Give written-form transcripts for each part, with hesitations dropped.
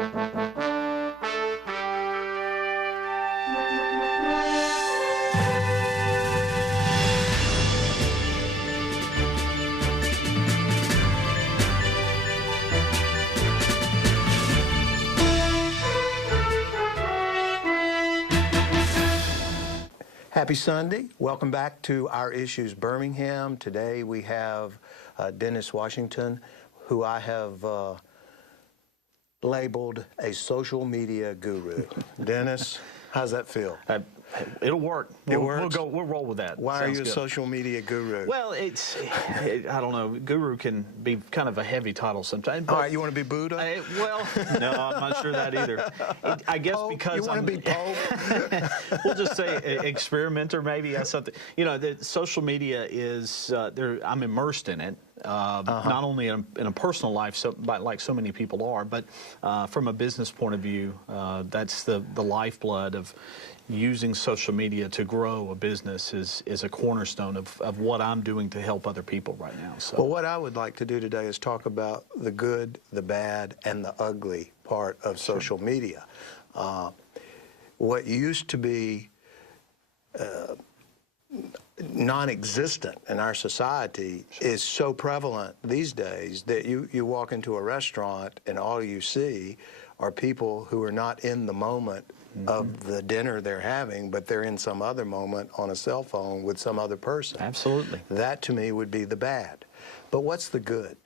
Happy Sunday. Welcome back to Our Issues Birmingham. Today we have Dennis Washington, who I have labeled a social media guru. Dennis, how's that feel? It'll work. We'll roll with that. Why are you a social media guru? Well, I don't know. Guru can be kind of a heavy title sometimes. All right, you want to be Buddha? Well, no, I'm not sure that either. I guess Pope? because you want to be Pope? We'll just say experimenter, maybe. Something. You know, the social media is. I'm immersed in it. Not only in a personal life, like so many people are, but from a business point of view, that's the lifeblood of using social media to grow a business is a cornerstone of what I'm doing to help other people right now. So. Well, what I would like to do today is talk about the good, the bad, and the ugly part of social media. What used to be non-existent in our society is so prevalent these days that you walk into a restaurant and all you see are people who are not in the moment of the dinner they're having, but they're in some other moment on a cell phone with some other person. Absolutely. That to me would be the bad. But what's the good?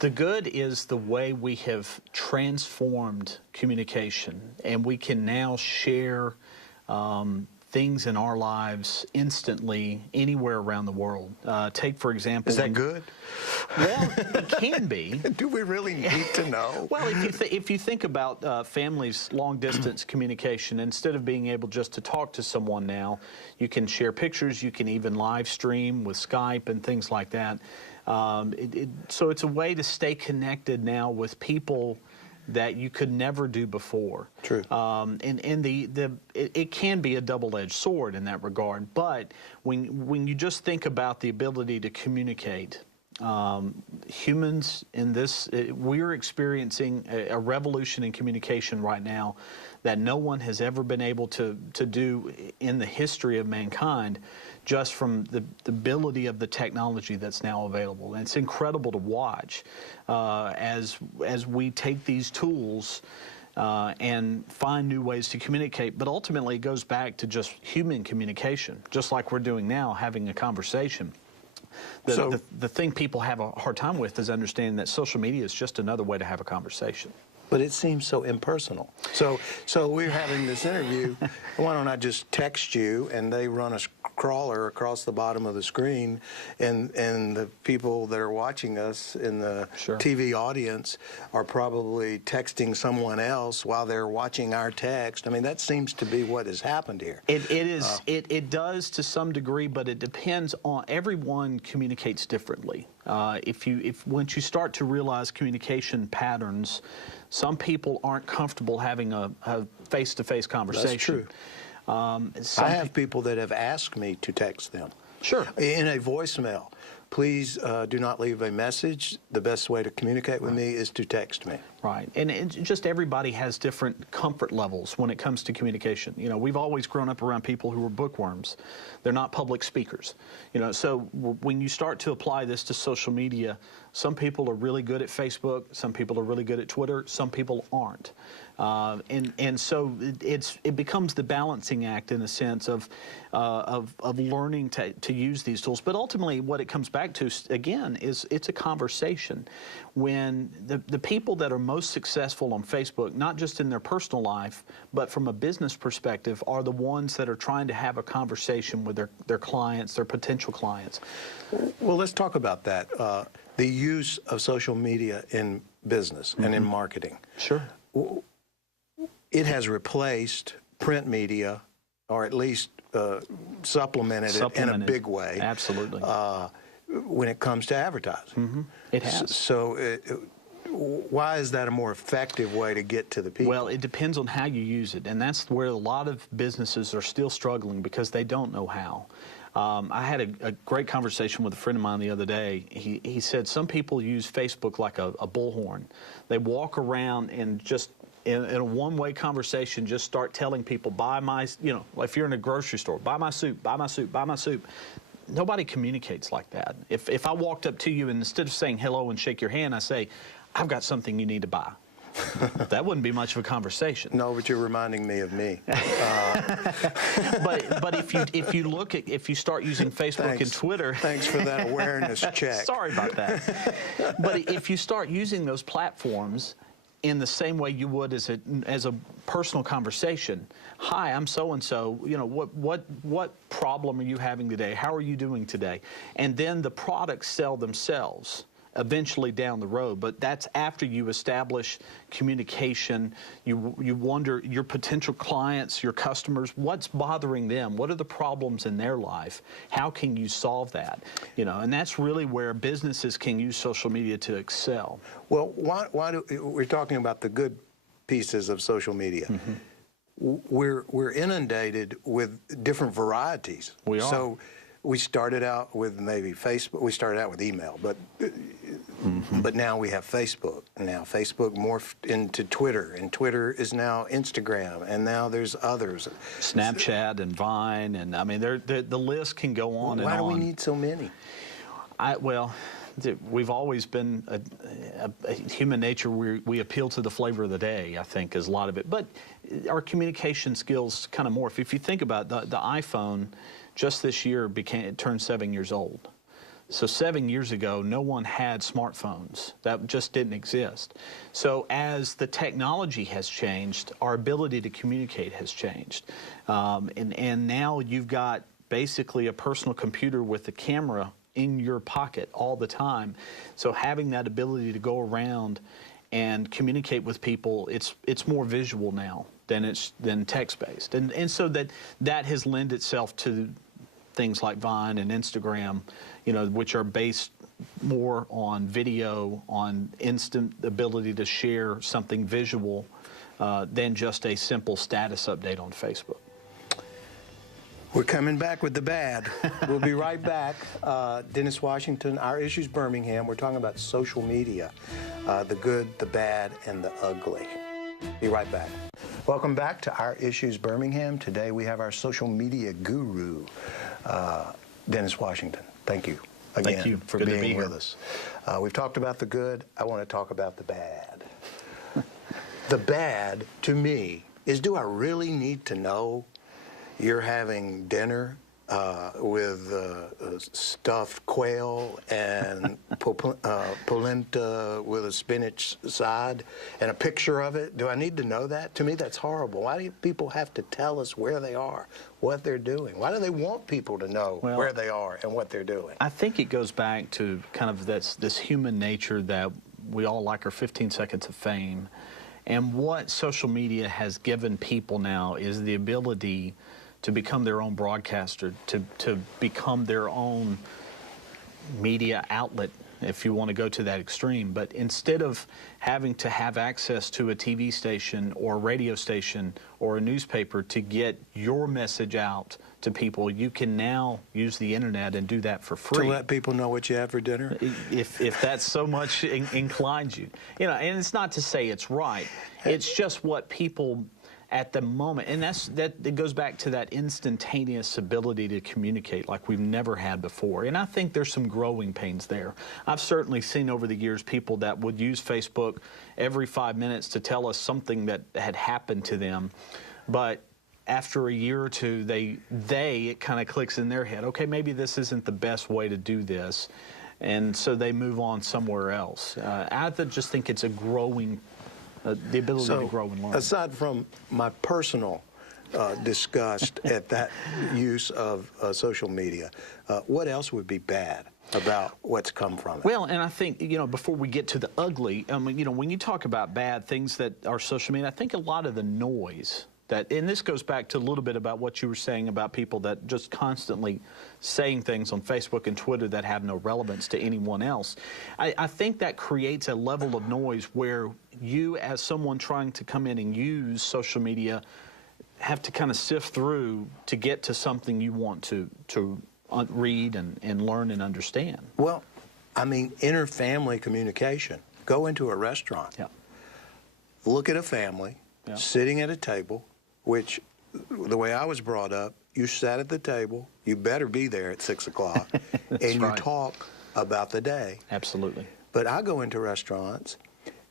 The good is the way we have transformed communication, and we can now share things in our lives instantly anywhere around the world. Take, for example... Is that good? Well, it can be. Do we really need to know? Well, if you think about families' long-distance communication, instead of being able just to talk to someone now, you can share pictures, you can even live stream with Skype and things like that. So it's a way to stay connected now with people that you could never do before. True. It can be a double-edged sword in that regard, but when you just think about the ability to communicate, humans in this, we're experiencing a revolution in communication right now that no one has ever been able to do in the history of mankind, just from the ability of the technology that's now available. And it's incredible to watch as we take these tools and find new ways to communicate. But ultimately, it goes back to just human communication, just like we're doing now, having a conversation. The thing people have a hard time with is understanding that social media is just another way to have a conversation. But it seems so impersonal. So we're having this interview. Why don't I just text you and they run a crawler across the bottom of the screen, and the people that are watching us in the TV audience are probably texting someone else while they're watching our text. I mean, that seems to be what has happened here. It does to some degree, but it depends on, everyone communicates differently. Once you start to realize communication patterns, some people aren't comfortable having a face-to-face conversation. That's true. I have people that have asked me to text them. Sure. In a voicemail. Please do not leave a message. The best way to communicate with me is to text me. Right. And just everybody has different comfort levels when it comes to communication. You know, we've always grown up around people who are bookworms. They're not public speakers. You know, so when you start to apply this to social media, some people are really good at Facebook, some people are really good at Twitter, some people aren't. And so it becomes the balancing act, in a sense, of learning to use these tools. But ultimately, what it comes back to, again, is it's a conversation. When the people that are most successful on Facebook, not just in their personal life, but from a business perspective, are the ones that are trying to have a conversation with their clients, their potential clients. Well, let's talk about that. The use of social media in business and in marketing. Sure. It has replaced print media, or at least supplemented it in a big way. Absolutely. When it comes to advertising. It has. So why is that a more effective way to get to the people? Well, it depends on how you use it, and that's where a lot of businesses are still struggling, because they don't know how. I had a great conversation with a friend of mine the other day. He said some people use Facebook like a bullhorn. They walk around and just in a one-way conversation, just start telling people, buy my, you know, if you're in a grocery store, buy my soup, buy my soup, buy my soup. Nobody communicates like that. If I walked up to you and instead of saying hello and shake your hand, I say, I've got something you need to buy. That wouldn't be much of a conversation. No, but you're reminding me of me. But if you start using Facebook and Twitter. Thanks for that awareness check. Sorry about that. But if you start using those platforms in the same way you would as a personal conversation, hi, I'm so and so. You know, what problem are you having today? How are you doing today? And then the products sell themselves eventually down the road, but that's after you establish communication. You wonder your potential clients, your customers, what's bothering them? What are the problems in their life? How can you solve that? You know, and that's really where businesses can use social media to excel. Well, we're talking about the good pieces of social media. Mm-hmm. We're inundated with different varieties. We are. So we started out with maybe Facebook. We started out with email, but but now we have Facebook. Now Facebook morphed into Twitter, and Twitter is now Instagram, and now there's others. Snapchat and Vine, and I mean, the list can go on and on. Why do we need so many? Well, we've always been a human nature. We appeal to the flavor of the day, I think, is a lot of it. But our communication skills kind of morph. If you think about the iPhone, just this year it turned 7 years old. So 7 years ago, no one had smartphones. That just didn't exist. So as the technology has changed, our ability to communicate has changed. And now you've got basically a personal computer with a camera in your pocket all the time. So having that ability to go around and communicate with people, it's more visual now than text-based. And so that has lent itself to things like Vine and Instagram, you know, which are based more on video, on instant ability to share something visual than just a simple status update on Facebook. We're coming back with the bad. We'll be right back. Dennis Washington, Our Issues Birmingham. We're talking about social media, the good, the bad, and the ugly. Be right back. Welcome back to Our Issues Birmingham. Today we have our social media guru, Dennis Washington. Thank you again for being with us. We've talked about the good. I want to talk about the bad. The bad, to me, is, do I really need to know you're having dinner with stuffed quail and polenta with a spinach side and a picture of it? Do I need to know that? To me, that's horrible. Why do people have to tell us where they are, what they're doing? Why do they want people to know where they are and what they're doing? I think it goes back to kind of this human nature that we all like our 15 seconds of fame. And what social media has given people now is the ability to become their own broadcaster, to become their own media outlet, if you want to go to that extreme. But instead of having to have access to a TV station or a radio station or a newspaper to get your message out to people, you can now use the internet and do that for free. To let people know what you had for dinner? If that's so much inclines you. You know, and it's not to say it's right. It's just what people at the moment, and that goes back to that instantaneous ability to communicate like we've never had before. And I think there's some growing pains there. I've certainly seen over the years people that would use Facebook every 5 minutes to tell us something that had happened to them, but after a year or two, it kind of clicks in their head, okay, maybe this isn't the best way to do this, and so they move on somewhere else. I just think it's a growing the ability to grow and learn. Aside from my personal disgust at that use of social media, what else would be bad about what's come from it? Well, and I think, you know, before we get to the ugly, you know, when you talk about bad things that are social media, I think a lot of the noise and this goes back to a little bit about what you were saying about people that just constantly saying things on Facebook and Twitter that have no relevance to anyone else. I think that creates a level of noise where you, as someone trying to come in and use social media, have to kind of sift through to get to something you want to read and learn and understand. Well, I mean, inter-family communication. Go into a restaurant. Yeah. look at a family sitting at a table, which the way I was brought up, you sat at the table, you better be there at 6 o'clock, and you talk about the day. Absolutely. But I go into restaurants,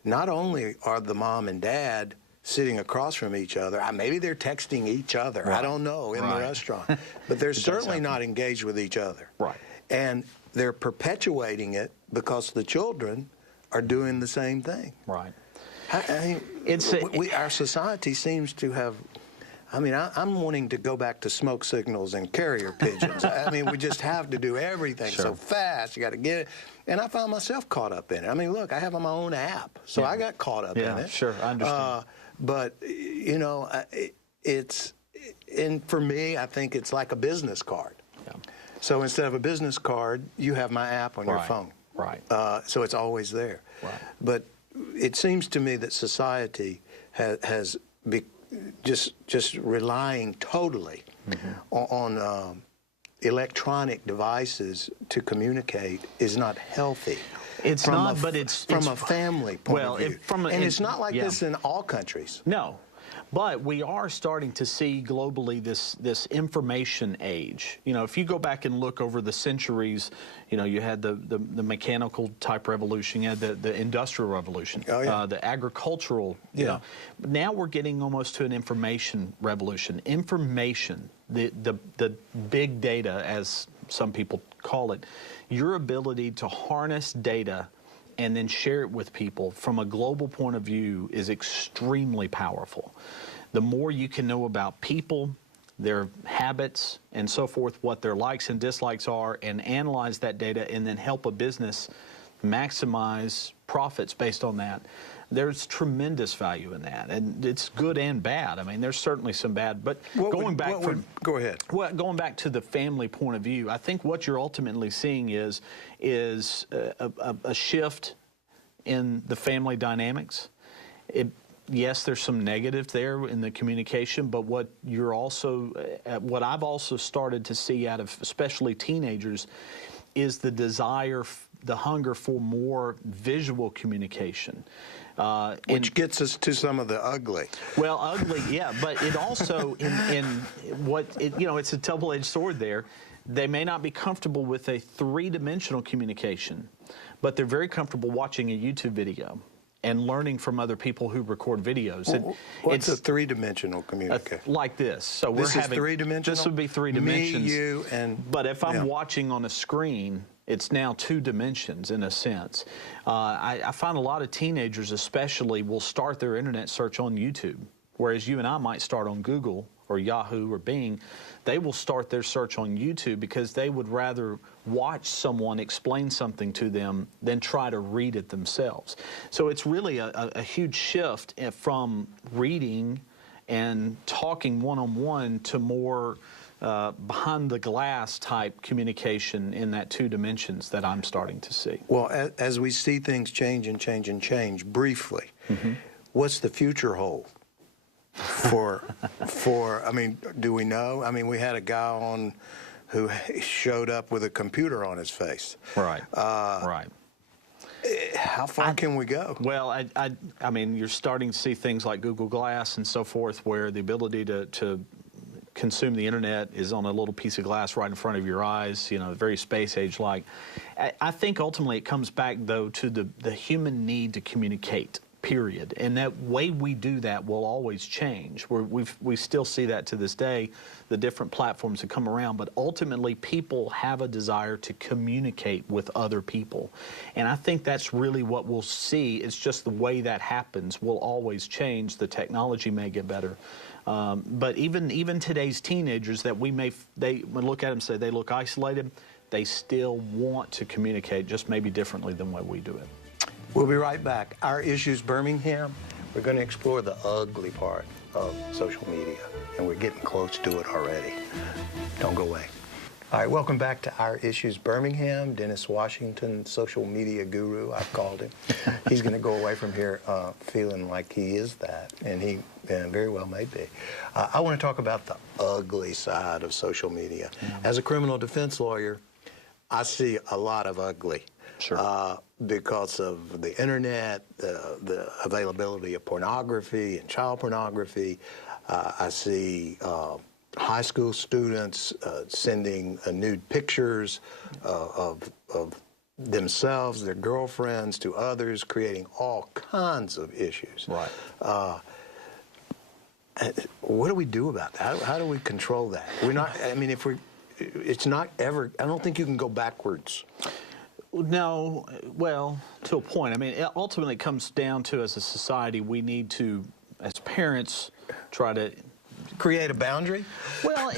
not only are the mom and dad sitting across from each other, maybe they're texting each other, I don't know, in the restaurant, but they're certainly not engaged with each other. Right. And they're perpetuating it because the children are doing the same thing. Right. I mean, our society seems to have, I mean, I'm wanting to go back to smoke signals and carrier pigeons. I mean, we just have to do everything so fast. You got to get it. And I found myself caught up in it. I mean, look, I have my own app, so I got caught up in it. Sure, I understand. But, you know, and for me, I think it's like a business card. Yeah. So instead of a business card, you have my app on your phone. Right. So it's always there. Right. But it seems to me that society has just relying totally on electronic devices to communicate is not healthy. It's not, but it's from a family point of view. And it's not like this in all countries. No. But we are starting to see globally this information age. You know, if you go back and look over the centuries, you know, you had the mechanical type revolution, you had the industrial revolution, the agricultural, you know. Now we're getting almost to an information revolution. Information, the big data, as some people call it, your ability to harness data and then share it with people from a global point of view is extremely powerful. The more you can know about people, their habits, and so forth, what their likes and dislikes are, and analyze that data and then help a business maximize profits based on that, there's tremendous value in that. And it's good and bad. I mean, there's certainly some bad, but going back to the family point of view, I think what you're ultimately seeing is a shift in the family dynamics. Yes, there's some negative there in the communication, but what I've also started to see out of especially teenagers is the desire, the hunger for more visual communication. Which gets us to some of the ugly. Well, ugly, yeah, but it also, you know, it's a double-edged sword there. They may not be comfortable with a three-dimensional communication, but they're very comfortable watching a YouTube video and learning from other people who record videos. What's a three-dimensional communication? Like this. So this is three-dimensional? This would be three dimensions. Me, you, and... But if I'm watching on a screen, it's now 2 dimensions in a sense. I find a lot of teenagers especially will start their internet search on YouTube, whereas you and I might start on Google or Yahoo or Bing. They will start their search on YouTube because they would rather watch someone explain something to them than try to read it themselves. So it's really a huge shift from reading and talking one-on-one to more behind the glass type communication in that 2 dimensions that I'm starting to see. Well, as we see things change and change and change, briefly, what's the future hold for, I mean, do we know? I mean, we had a guy on who showed up with a computer on his face. Right, right. How far can we go? Well, I mean, you're starting to see things like Google Glass and so forth, where the ability to consume the internet is on a little piece of glass right in front of your eyes, you know, very space age-like. I think ultimately it comes back, though, to the human need to communicate, period. And that way we do that will always change. We still see that to this day, the different platforms that come around, but ultimately people have a desire to communicate with other people. And I think that's really what we'll see. It's just the way that happens will always change. The technology may get better. But even today's teenagers that we look at them and say they look isolated, they still want to communicate, just maybe differently than the way we do it. We'll be right back. Our Issues Birmingham, we're going to explore the ugly part of social media, and we're getting close to it already. Don't go away. All right, welcome back to Our Issues Birmingham. Dennis Washington, social media guru, I've called him. He's going to go away from here feeling like he is that, and he very well may be. I want to talk about the ugly side of social media. As a criminal defense lawyer, I see a lot of ugly. Sure. Because of the internet, the availability of pornography and child pornography. I see high school students sending nude pictures of themselves, their girlfriends, to others, creating all kinds of issues. Right. What do we do about that? How do we control that? We're not. I mean, it's not ever. I don't think you can go backwards. No, well, to a point. I mean, it ultimately comes down to, as a society, we need to, as parents, try to Create a boundary? Well,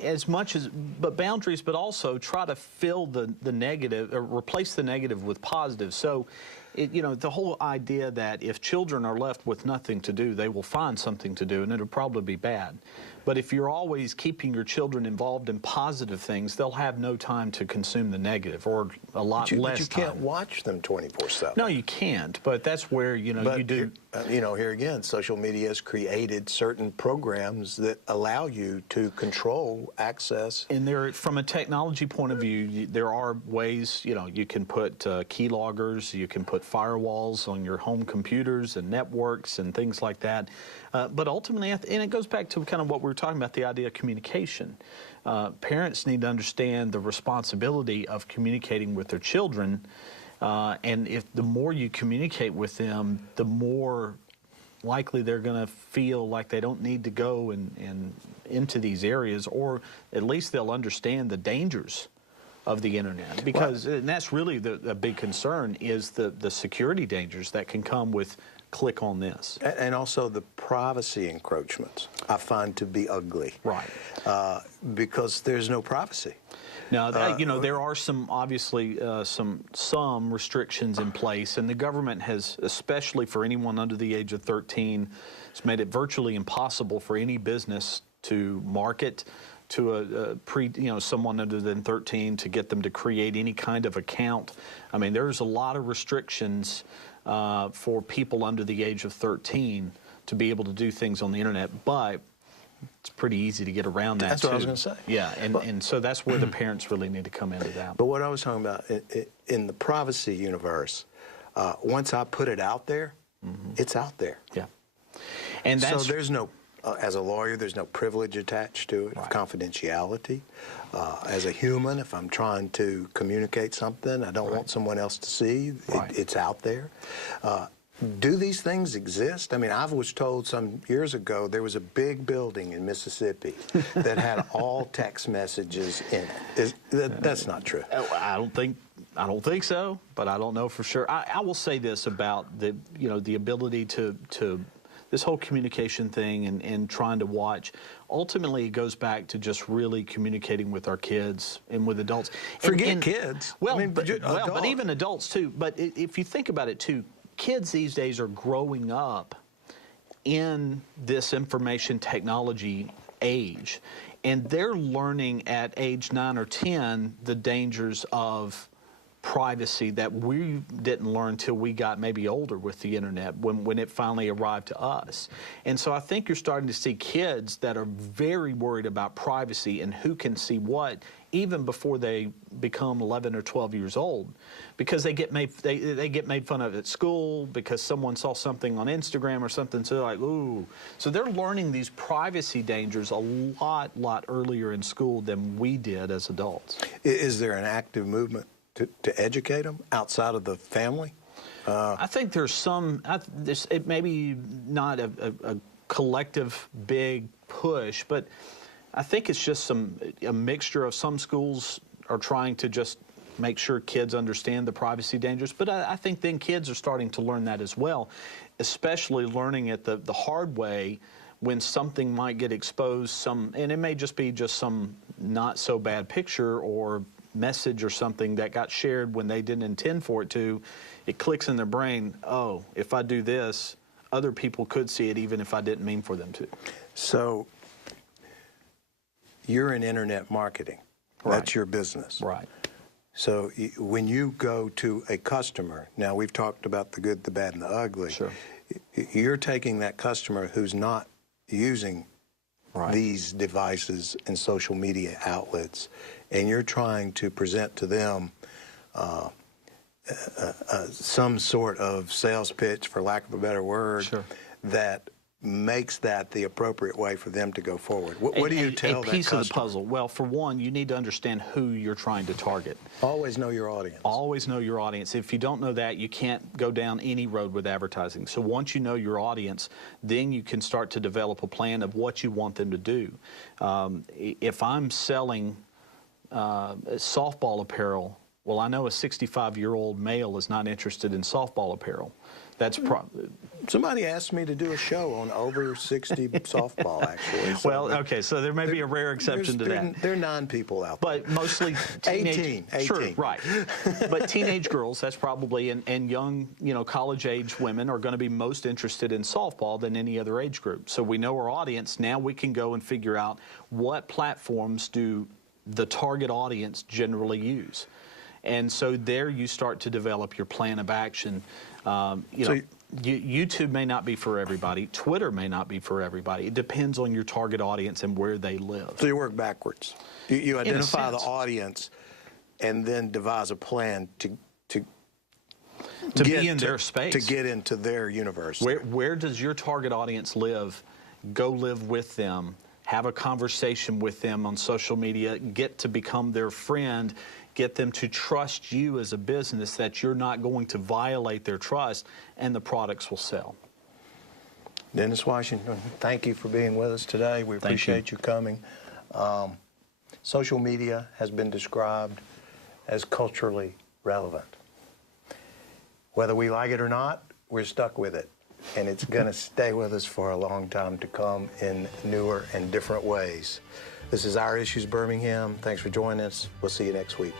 as much as, but boundaries, but also try to fill the negative, or replace the negative with positive. So, the whole idea that if children are left with nothing to do, they will find something to do, and it'll probably be bad. But if you're always keeping your children involved in positive things, they'll have no time to consume the negative, or a lot less But you time. can't watch them 24/7. No, you can't. But that's where you do. Here again, social media has created certain programs that allow you to control access. And from a technology point of view, there are ways. You can put keyloggers, you can put firewalls on your home computers and networks and things like that. But ultimately, and it goes back to kind of what we were talking about, the idea of communication. Parents need to understand the responsibility of communicating with their children, and if the more you communicate with them, the more likely they're going to feel like they don't need to go and into these areas, or at least they'll understand the dangers of the internet. Because and that's really a big concern, is the security dangers that can come with click on this. And also the privacy encroachments I find to be ugly. Right. Because there's no privacy. Now, there are obviously some restrictions in place, and the government has, especially for anyone under the age of 13, has made it virtually impossible for any business to market to someone other than 13, to get them to create any kind of account. I mean, there's a lot of restrictions for people under the age of 13 to be able to do things on the internet, but it's pretty easy to get around that. That's what I was going to say. Yeah, and so that's where the parents really need to come into that. But what I was talking about in the privacy universe, once I put it out there, it's out there. Yeah, and that's, so there's no. As a lawyer, there's no privilege attached to it, Right. confidentiality. As a human, if I'm trying to communicate something I don't want someone else to see, Right. it's out there. Do these things exist? I mean, I was told some years ago there was a big building in Mississippi that had all text messages in it. That's not true. I don't think so, but I don't know for sure. I will say this about the ability to this whole communication thing and trying to watch. Ultimately, it goes back to just really communicating with our kids and with adults. Forget kids. Well, I mean, but adults. even adults too. But if you think about it too, kids these days are growing up in this information technology age, and they're learning at age 9 or 10 the dangers of privacy that we didn't learn till we got maybe older with the internet, when it finally arrived to us. And so I think you're starting to see kids that are very worried about privacy and who can see what, even before they become 11 or 12 years old, because they get made fun of at school because someone saw something on Instagram or something, so they're like, ooh. So they're learning these privacy dangers a lot earlier in school than we did as adults. Is there an active movement to educate them outside of the family? I think there's some, it may be not a collective big push, but I think it's just a mixture of some schools are trying to just make sure kids understand the privacy dangers, but I think then kids are starting to learn that as well, especially learning it the hard way when something might get exposed, and it may just be some not so bad picture or message or something that got shared when they didn't intend for it to. It clicks in their brain, oh, if I do this, other people could see it even if I didn't mean for them to. So you're in internet marketing. Right. That's your business. Right. So when you go to a customer, now we've talked about the good, the bad, and the ugly. Sure. You're taking that customer who's not using Right. these devices and social media outlets, and you're trying to present to them some sort of sales pitch, for lack of a better word, Sure. that makes that the appropriate way for them to go forward? What do you tell that A piece customer? of the puzzle. Well, for one, you need to understand who you're trying to target. Always know your audience. Always know your audience. If you don't know that, you can't go down any road with advertising. So once you know your audience, then you can start to develop a plan of what you want them to do. If I'm selling softball apparel, well, I know a 65-year-old male is not interested in softball apparel. That's Somebody asked me to do a show on over 60 softball, actually. So well, okay, so there may be a rare exception to that. There are 9 people out there. But mostly teenage, 18. Sure, right. But teenage girls, that's probably, and young, college-age women are going to be most interested in softball than any other age group. So we know our audience. Now we can go and figure out what platforms do the target audience generally use. And so there you start to develop your plan of action. YouTube may not be for everybody. Twitter may not be for everybody. It depends on your target audience and where they live. So you work backwards. You identify the audience and then devise a plan to be in their space. To get into their universe. Where does your target audience live? Go live with them. Have a conversation with them on social media. Get to become their friend. Get them to trust you as a business, that you're not going to violate their trust, and the products will sell. Dennis Washington, thank you for being with us today. We appreciate you coming. Social media has been described as culturally relevant. Whether we like it or not, we're stuck with it. And it's going to stay with us for a long time to come in newer and different ways. This is Our Issues Birmingham. Thanks for joining us. We'll see you next week.